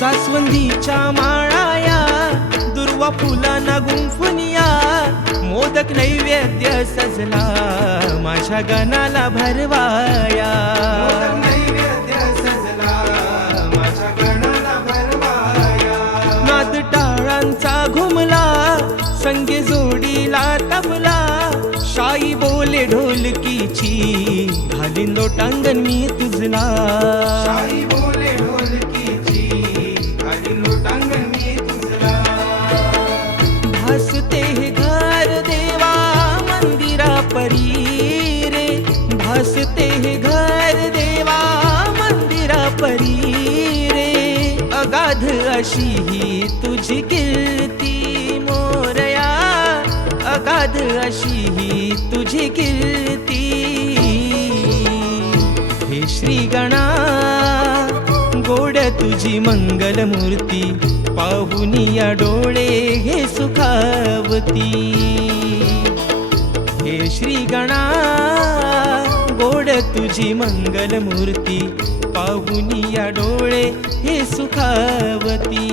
जास्वंदीच्या माळाया दुर्वा फुलांना गुंफुनिया मोदक नैवेद्य सजला माझ्या गणाला भरवाया नाद टाळांचा घुमला संगे जोडीला तबला शाई बोले ढोलकीची घालीन लोटांगण मी तुझला शाई बोले ढोलकीची घालीन लोटांगण मी तुझला भासते हे घर देवा मंदिरा परी रे भासते हे घर देवा मंदिरा परी रे अगाध अशी ही तुझी कीर्ती मोरया अगाध अशी ही तुझी कीर्ती हे श्री गणा गोड तुझी मंगल मूर्ती पाहुनिया डोळे हे सुखावती हे श्री गणा गोड तुझी मंगल मूर्ती पाहुनिया डोळे हे सुखावती